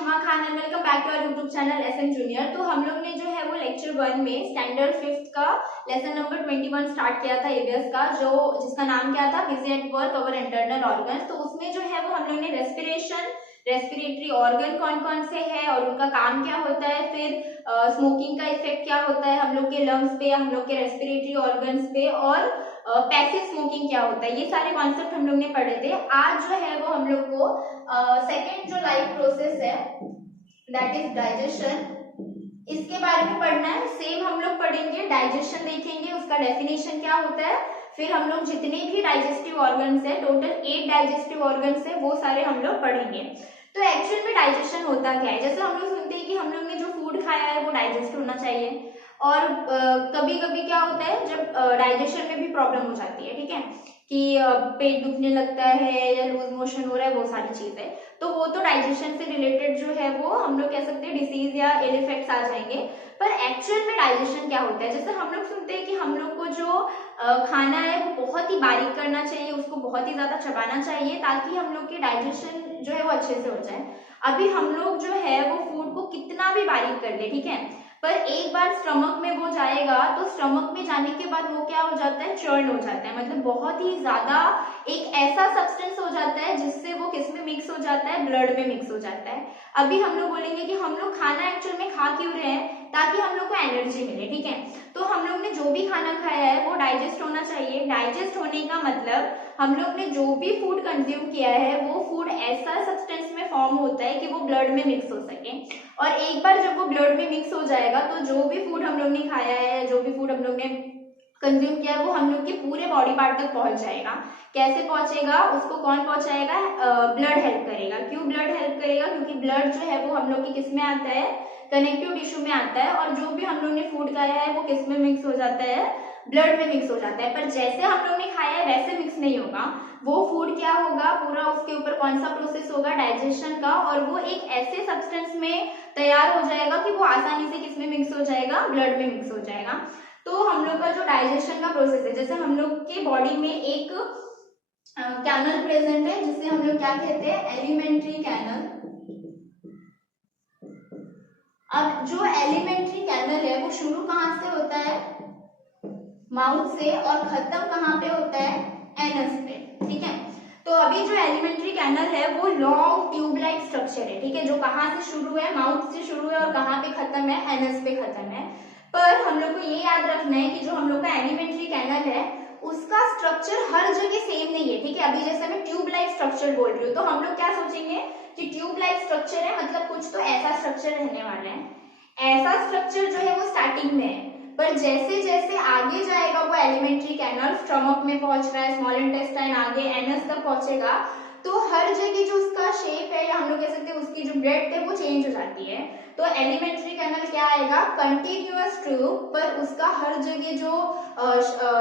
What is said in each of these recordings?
Shama Khan and welcome back to our YouTube channel SM junior. तो हम लोग ने जो है वो लेक्चर 1 में स्टैंडर्ड 5th का लेसन नंबर 21 स्टार्ट किया था एबीएस का, जो जिसका नाम क्या था, busy at birth over internal organs. तो उसमें जो है वो हम लोग ने रेस्पिरेटरी ऑर्गन कौन कौन से हैं और उनका काम क्या होता है, फिर स्मोकिंग का इफेक्ट क्या होता है हम लोग के लंग्स पे, हम लोग के रेस्पिरेटरी ऑर्गन्स पे, और पैसिव स्मोकिंग क्या होता है, ये सारे कॉन्सेप्ट हम लोग ने पढ़े थे। आज जो है वो हम लोग को सेकेंड जो लाइफ प्रोसेस है दैट इज डाइजेशन, इसके बारे में पढ़ना है। सेम हम लोग पढ़ेंगे, डाइजेशन देखेंगे, उसका डेफिनेशन क्या होता है, फिर हम लोग जितने भी डाइजेस्टिव ऑर्गन्स है, टोटल 8 डाइजेस्टिव ऑर्गन्स है, वो सारे हम लोग पढ़ेंगे। तो एक्चुअल में डाइजेशन होता क्या है, जैसे हम लोग सुनते हैं कि हम लोग ने जो फूड खाया है वो डाइजेस्ट होना चाहिए, और कभी कभी क्या होता है जब डाइजेशन में भी प्रॉब्लम हो जाती है, ठीक है, कि पेट दुखने लगता है या लूज मोशन हो रहा है, वो सारी चीजें, तो वो तो डाइजेशन से रिलेटेड जो है वो हम लोग कह सकते हैं डिसीज या इल इफेक्ट्स आ जाएंगे। पर एक्चुअल में डाइजेशन क्या होता है, जैसे हम लोग सुनते हैं कि हम लोग को जो खाना है वो बहुत ही बारीक करना चाहिए, उसको बहुत ही ज्यादा चबाना चाहिए ताकि हम लोग की डाइजेशन जो है वो अच्छे से हो जाए। अभी हम लोग जो है वो फूड को कितना भी बारीक कर ले, ठीक है, पर एक बार स्टमक में वो जाएगा तो स्टमक में जाने के बाद वो क्या हो जाता है, चर्न हो जाता है, मतलब बहुत ही ज्यादा एक ऐसा सब्सटेंस हो जाता है जिससे वो किस में मिक्स हो जाता है, ब्लड में मिक्स हो जाता है। अभी हम लोग बोलेंगे कि हम लोग खाना एक्चुअल में खा क्यों रहे हैं, ताकि हम लोग को एनर्जी मिले, ठीक है। तो हम लोग ने जो भी खाना खाया है वो डाइजेस्ट होना चाहिए। डाइजेस्ट होने का मतलब हम लोग ने जो भी फूड कंज्यूम किया है वो फूड ऐसा सब्सटेंस में फॉर्म होता है कि वो ब्लड में मिक्स हो सके, और एक बार जब वो ब्लड में मिक्स हो जाएगा तो जो भी फूड हम लोग ने खाया है, जो भी फूड हम लोग ने कंज्यूम किया है, वो हम लोग के पूरे बॉडी पार्ट तक पहुंच जाएगा। कैसे पहुंचेगा, उसको कौन पहुंचाएगा, ब्लड हेल्प करेगा। क्यों ब्लड हेल्प करेगा, क्योंकि ब्लड जो है वो हम लोग की किस में आता है, कनेक्टिव टिश्यू में आता है, और जो भी हम लोग ने फूड खाया है वो किस में मिक्स हो जाता है, ब्लड में मिक्स हो जाता है। पर जैसे हम लोग ने खाया है वैसे मिक्स नहीं होगा, वो फूड क्या होगा, पूरा उसके ऊपर कौन सा प्रोसेस होगा, डाइजेशन का, और वो एक ऐसे सब्सटेंस में तैयार हो जाएगा कि वो आसानी से किस में मिक्स हो जाएगा, ब्लड में मिक्स हो जाएगा। तो हम लोग का जो डाइजेशन का प्रोसेस है, जैसे हम लोग के बॉडी में एक कैनल प्रेजेंट है जिसे हम लोग क्या कहते हैं, एलिमेंट्री कैनल। अब जो एलिमेंट्री कैनल है वो शुरू कहां से होता है, माउथ से, और खत्म कहां पे होता है, एनस पे, ठीक है। तो अभी जो एलिमेंट्री कैनल है वो लॉन्ग ट्यूब लाइक स्ट्रक्चर है, ठीक है, जो कहां से शुरू है, माउथ से शुरू है, और कहां पे खत्म है, एनस पे खत्म है। पर हम लोग को ये याद रखना है कि जो हम लोग का एलिमेंट्री कैनल है उसका स्ट्रक्चर हर जगह सेम नहीं है, ठीक है। अभी जैसे मैं ट्यूब लाइक स्ट्रक्चर बोल रही हूँ तो हम लोग क्या सोचेंगे कि ट्यूब लाइक स्ट्रक्चर है, मतलब कुछ तो ऐसा स्ट्रक्चर रहने वाला है। ऐसा स्ट्रक्चर जो है वो स्टार्टिंग में है, पर जैसे जैसे आगे जाएगा वो एलिमेंट्री कैनल, स्टमक में पहुंच रहा है, स्मॉल इंटेस्टाइन, आगे एनस तक पहुंचेगा, तो हर जगह जो उसका शेप है, या हम लोग कह सकते हैं उसकी जो ब्रेड्थ है वो चेंज हो जाती है। तो एलिमेंट्री कैनल क्या आएगा, कंटिन्यूअस ट्यूब, पर उसका हर जगह जो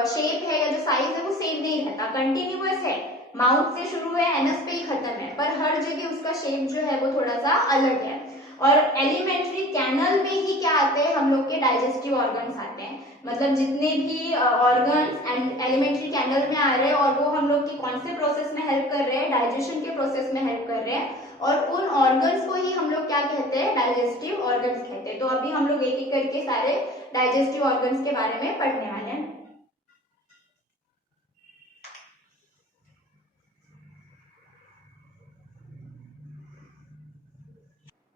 शेप है या जो साइज है वो सेम नहीं रहता, कंटिन्यूअस है, माउथ से शुरू है, एनस पे ही खत्म है, पर हर जगह उसका शेप जो है वो थोड़ा सा अलग है। और एलिमेंट्री कैनल में ही क्या आते हैं, हम लोग के डाइजेस्टिव ऑर्गन्स आते हैं, मतलब जितने भी ऑर्गन्स एंड एलिमेंट्री कैनल में आ रहे हैं, और वो हम लोग के कौन से प्रोसेस में हेल्प कर रहे हैं, डाइजेशन के प्रोसेस में हेल्प कर रहे हैं, और उन ऑर्गन्स को ही हम लोग क्या कहते हैं, डाइजेस्टिव ऑर्गन्स कहते हैं। तो अभी हम लोग एक एक करके सारे डाइजेस्टिव ऑर्गन्स के बारे में पढ़ने वाले हैं।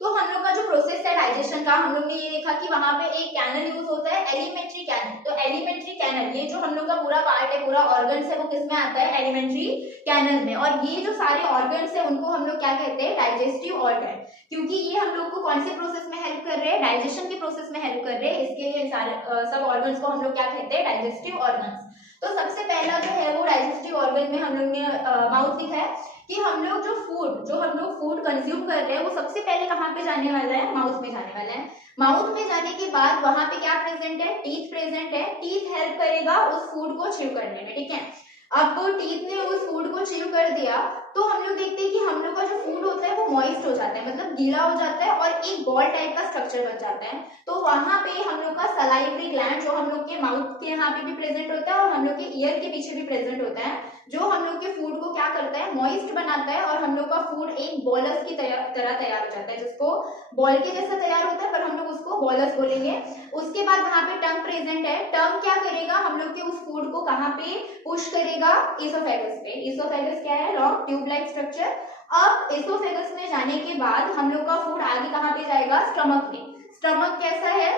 तो हम लोग का जो प्रोसेस है डाइजेशन का, हम लोग ने ये देखा कि वहां पे एक कैनल यूज होता है, एलिमेंट्री कैनल। तो एलिमेंट्री कैनल, ये जो हम लोग का पूरा पार्ट है, पूरा ऑर्गन्स है, वो किस में आता है, एलिमेंट्री कैनल में। और ये जो सारे ऑर्गन्स है उनको हम लोग क्या कहते हैं, डाइजेस्टिव ऑर्गन, क्योंकि ये हम लोग को कौन से प्रोसेस में हेल्प कर रहे हैं, डाइजेशन के प्रोसेस में हेल्प कर रहे हैं, इसके लिए सारे सब ऑर्गन्स को हम लोग क्या कहते हैं, डाइजेस्टिव ऑर्गन्स। तो सबसे पहला जो है वो डाइजेस्टिव ऑर्गन में हम लोग ने माउथ लिखा है कि हम लोग जो हम लोग फूड कंज्यूम कर रहे हैं वो सबसे पहले कहाँ पे जाने वाला है, माउथ में जाने वाला है। माउथ में जाने के बाद वहां पे क्या प्रेजेंट है, टीथ प्रेजेंट है। टीथ हेल्प करेगा उस फूड को च्यू करने में, ठीक है। अब टीथ ने उस फूड को च्यू कर दिया तो हम लोग देखते हैं कि हम लोग का जो फूड होता है वो मॉइस्ट हो जाता है, मतलब गीला हो जाता है, और एक बॉल टाइप का स्ट्रक्चर बन जाता है। तो वहां पे हम लोग का सलाइवरी ग्लैंड जो हम लोग के माउथ के यहाँ पे भी प्रेजेंट होता है और हम लोग के ईयर के पीछे भी प्रेजेंट होता है, जो हम लोग के फूड को क्या करता है, मॉइस्ट बनाता है और हम लोग का फूड एक बॉलस की तरह तैयार हो जाता है, जिसको बॉल के जैसा तैयार होता है पर हम लोग उसको बॉलस बोलेंगे। उसके बाद वहां पे टंग प्रेजेंट है। टंग क्या करेगा, हम लोग के उस फूड को कहाँ पे पुश करेगा, इसोफेगस पे। इसोफेगस क्या है, लॉन्ग ट्यूब लाइक स्ट्रक्चर। अब इसोफेगस में जाने के बाद हम लोग का फूड आगे कहाँ पे जाएगा, स्टमक में। स्टमक कैसा है,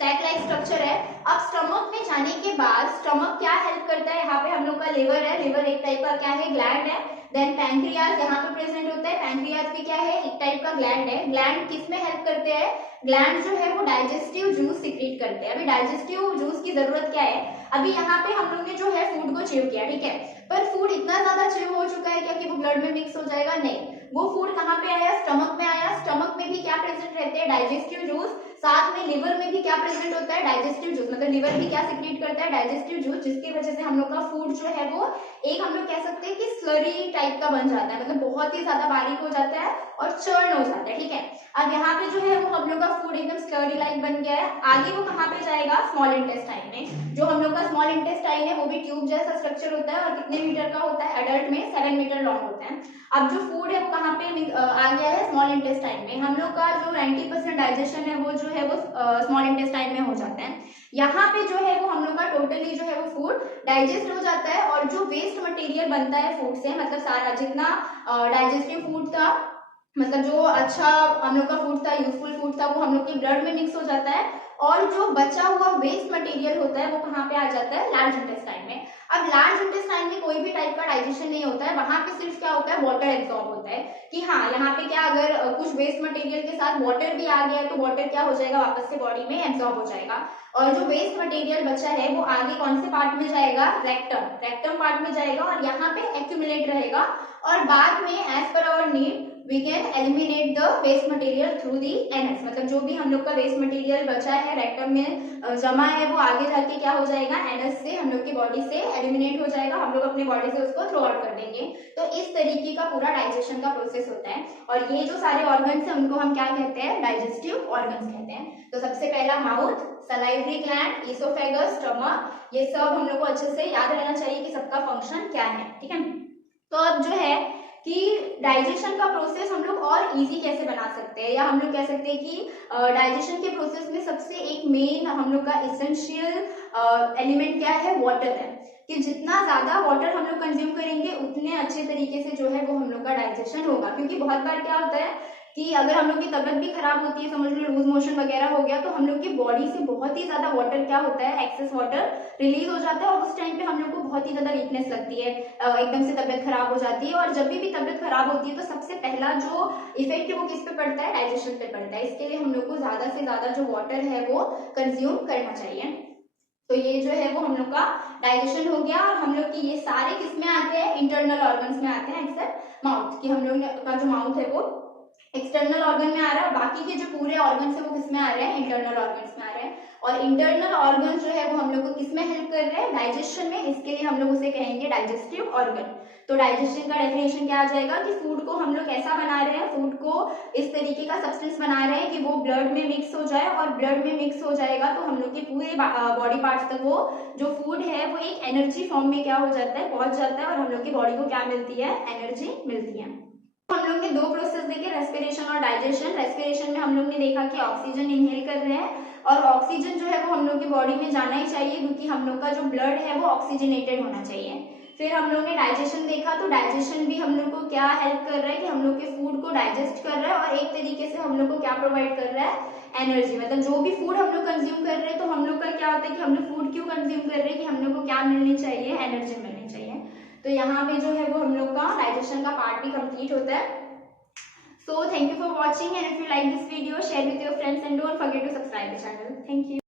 सैक लाइक स्ट्रक्चर है। अब स्टमक में जाने के बाद स्टमक क्या हेल्प करता है, यहाँ पे हम लोग का लिवर है। लिवर एक टाइप का क्या है, ग्लैंड है। देन पैंक्रियाज यहाँ पे प्रेजेंट होता है। पैंक्रियाज भी क्या है, एक टाइप का ग्लैंड है। ग्लैंड किस में हेल्प करते हैं, ग्लैंड जो है वो डाइजेस्टिव जूस सिक्रीट करते हैं। अभी डाइजेस्टिव जूस की जरूरत क्या है, अभी यहाँ पे हम लोग ने जो है फूड को च्यू किया, ठीक है, पर फूड इतना ज्यादा च्यू हो चुका है क्या कि वो ब्लड में मिक्स हो जाएगा, नहीं। वो फूड कहाँ पे आया, स्टमक में आया। स्टमक में भी क्या प्रेजेंट रहते हैं, डाइजेस्टिव जूस। साथ में लिवर में भी क्या प्रेजेंट होता है, डाइजेस्टिव जूस। मतलब लिवर भी क्या सिक्रीट करता है, डाइजेस्टिव जूस, जिसकी वजह से हम लोग का फूड जो है वो एक हम लोग कह सकते हैं कि स्लरी टाइप का बन जाता है, मतलब बहुत ही ज्यादा बारीक हो जाता है और चर्न हो जाता है, ठीक है। अब यहाँ पे जो है वो हम लोग का फूड एकदम स्लरी लाइक बन गया है। आगे वो कहाँ पे जाएगा, स्मॉल इंटेस्टाइन में। जो हम लोग का स्मॉल इंटेस्टाइन है वो भी ट्यूब जैसा स्ट्रक्चर होता है और कितने मीटर का होता है, एडल्ट में 7 मीटर लॉन्ग होता है। अब जो फूड है वो कहाँ पे आ गया है, स्मॉल इंटेस्टाइन में। हम लोग का जो 90% डाइजेशन है वो जो है वो स्मॉल इंटेस्टाइन में हो जाता है। यहाँ पे जो है वो हम लोग का टोटली जो है वो फूड डाइजेस्ट हो जाता है और जो वेस्ट मटेरियल बनता है फूड से, मतलब सारा जितना डाइजेस्टिव फूड था, मतलब जो अच्छा हम लोग का फूड था, यूजफुल फूड था, वो हम लोग के ब्लड में मिक्स हो जाता है और जो बचा हुआ वेस्ट मटेरियल होता है वो कहाँ पे आ जाता है, लार्ज इंटेस्टाइन में। अब लार्ज इंटेस्टाइन में कोई भी टाइप का डाइजेशन नहीं होता है, वहां पे सिर्फ क्या होता है, वाटर एब्सॉर्ब होता है कि हाँ यहाँ पे क्या, अगर कुछ वेस्ट मटेरियल के साथ वाटर भी आ गया तो वाटर क्या हो जाएगा, वापस से बॉडी में एब्सॉर्ब हो जाएगा। और जो वेस्ट मटेरियल बचा है वो आगे कौन से पार्ट में जाएगा, रेक्टम पार्ट में जाएगा और यहाँ पे एक्यूमुलेट रहेगा और बाद में as per our need we can eliminate the waste material through the anus। मतलब जो भी हम लोग का वेस्ट मटेरियल बचा है रेक्टम में जमा है वो आगे जाके क्या हो जाएगा, एनस से हम लोग की बॉडी से एलिमिनेट हो जाएगा, हम लोग अपनी बॉडी से उसको थ्रो आउट कर देंगे। तो इस तरीके का पूरा डाइजेशन का प्रोसेस होता है और ये जो सारे ऑर्गन्स हैं उनको हम क्या कहते हैं, डाइजेस्टिव ऑर्गन्स कहते हैं। तो सबसे पहला mouth, salivary gland, oesophagus, stomach, ये सब हम लोग को अच्छे से याद रहना चाहिए कि सबका फंक्शन क्या है, ठीक है। तो अब जो है कि डाइजेशन का प्रोसेस हम लोग और इजी कैसे बना सकते हैं, या हम लोग कह सकते हैं कि डाइजेशन के प्रोसेस में सबसे एक मेन हम लोग का इसेंशियल एलिमेंट क्या है, वाटर है। कि जितना ज्यादा वाटर हम लोग कंज्यूम करेंगे उतने अच्छे तरीके से जो है वो हम लोग का डाइजेशन होगा। क्योंकि बहुत बार क्या होता है कि अगर हम लोग की तबीयत भी खराब होती है, समझ लो लूज मोशन वगैरह हो गया, तो हम लोग की बॉडी से बहुत ही ज्यादा वाटर क्या होता है, एक्सेस वाटर रिलीज हो जाता है और उस टाइम पे हम लोग को बहुत ही ज्यादा वीकनेस लगती है, एकदम से तबीयत खराब हो जाती है। और जब भी तबीयत खराब होती है तो सबसे पहला जो इफेक्ट है वो किस पे पड़ता है, डाइजेशन पे पड़ता है। इसके लिए हम लोग को ज्यादा से ज्यादा जो वाटर है वो कंज्यूम करना चाहिए। तो ये जो है वो हम लोग का डाइजेशन हो गया और हम लोग की ये सारे किस में आते हैं, इंटरनल ऑर्गन्स में आते हैं एक्सेप्ट माउथ, कि हम लोग का जो माउथ है वो एक्सटर्नल ऑर्गन में आ रहा है और बाकी के जो पूरे ऑर्गन्स है वो किस में आ रहे हैं, इंटरनल ऑर्गन्स में आ रहे हैं। और इंटरनल ऑर्गन जो है वो हम लोग को किस में हेल्प कर रहे हैं, डाइजेशन में। इसके लिए हम लोग उसे कहेंगे डाइजेस्टिव ऑर्गन। तो डाइजेशन का डेफिनेशन क्या आ जाएगा कि फूड को हम लोग कैसा बना रहे हैं, फूड को इस तरीके का सब्सटेंस बना रहे हैं कि वो ब्लड में मिक्स हो जाए और ब्लड में मिक्स हो जाएगा तो हम लोग के पूरे बॉडी पार्ट्स तक वो जो फूड है वो एक एनर्जी फॉर्म में क्या हो जाता है, पहुंच जाता है और हम लोग की बॉडी को क्या मिलती है, एनर्जी मिलती है। हम लोग ने दो प्रोसेस देखे, रेस्पिरेशन और डाइजेशन। रेस्पिरेशन में हम लोग ने देखा कि ऑक्सीजन इनहेल कर रहे हैं और ऑक्सीजन जो है वो हम लोग की बॉडी में जाना ही चाहिए क्योंकि हम लोग का जो ब्लड है वो ऑक्सीजनेटेड होना चाहिए। फिर हम लोग ने डाइजेशन देखा, तो डाइजेशन भी हम लोग को क्या हेल्प कर रहा है कि हम लोग के फूड को डाइजेस्ट कर रहा है और एक तरीके से हम लोग को क्या प्रोवाइड कर रहा है, एनर्जी। मतलब जो भी फूड हम लोग कंज्यूम कर रहे हैं तो हम लोग का क्या होता है कि हम लोग फूड क्यों कंज्यूम कर रहे हैं, कि हम लोग को क्या मिलनी चाहिए, एनर्जी मिलनी चाहिए। तो यहाँ पे जो है वो हम लोग का डाइजेशन का पार्ट भी कंप्लीट होता है। So thank you for watching, and if you like this video, share with your friends and don't forget to subscribe the channel. Thank you.